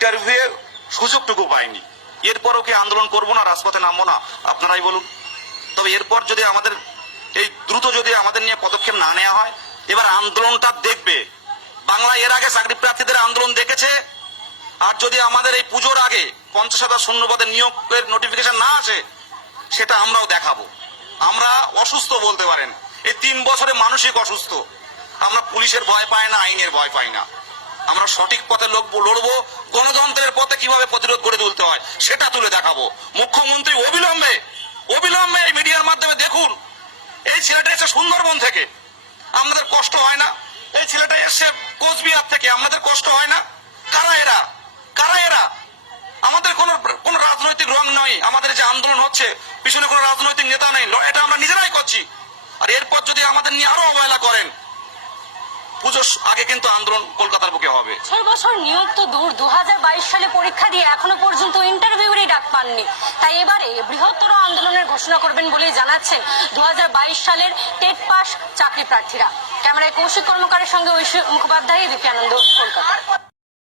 Interview সুযোগটুকু পাইনি। এরপরও কি আন্দোলন করবো না, রাজপথে নামবো না? আপনারাই বলুন। তবে এরপর যদি আমাদের এই দ্রুত যদি আমাদের নিয়ে পদক্ষেপ না নেওয়া হয়, এবার আন্দোলনটা দেখবে বাংলা। এর আগে চাকরি প্রার্থীদের আন্দোলন দেখেছে। আর যদি আমাদের এই পুজোর আগে 50,000 শূন্যপদের নিয়োগের নোটিফিকেশন না আসে, সেটা আমরাও দেখাবো। আমরা অসুস্থ বলতে পারেন, এই 3 বছরে মানসিক অসুস্থ। আমরা পুলিশের ভয় পাই না, আইনের ভয় পাই না। আমরা সঠিক পথে লড়বো। গণতন্ত্রের পথে কিভাবে প্রতিরোধ করে তুলতে হয় সেটা তুলে দেখাবো। মুখ্যমন্ত্রী অবিলম্বে এই মিডিয়ার মাধ্যমে দেখুন, এই ছেলেটা এসে সুন্দরবন থেকে, আমাদের কষ্ট হয় না? এই ছেলেটা এসে কোচবিহার থেকে, আমাদের কষ্ট হয় না? কারা এরা? আমাদের কোন রাজনৈতিক রং নয়। আমাদের যে আন্দোলন হচ্ছে, পিছনে কোনো রাজনৈতিক নেতা নেই, এটা আমরা নিজেরাই করছি। আর এরপর যদি আমাদের নিয়ে আরো অবহেলা করেন, পুজোর আগে কিন্তু আন্দোলন কলকাতার বুকে হবে। 6 বছর নিয়োগ তো দূর, 2022 সালে পরীক্ষা দিয়ে এখনো পর্যন্ত ইন্টারভিউরই ডাক পাননি। তাই এবারে বৃহত্তর আন্দোলনের ঘোষণা করবেন বলে জানাচ্ছেন 2022 সালের টেট পাস চাকরি প্রার্থীরা। ক্যামেরায় কৌশিক কর্মকারের সঙ্গে ঐশী মুখোপাধ্যায়, এবিপি আনন্দ, কলকাতা।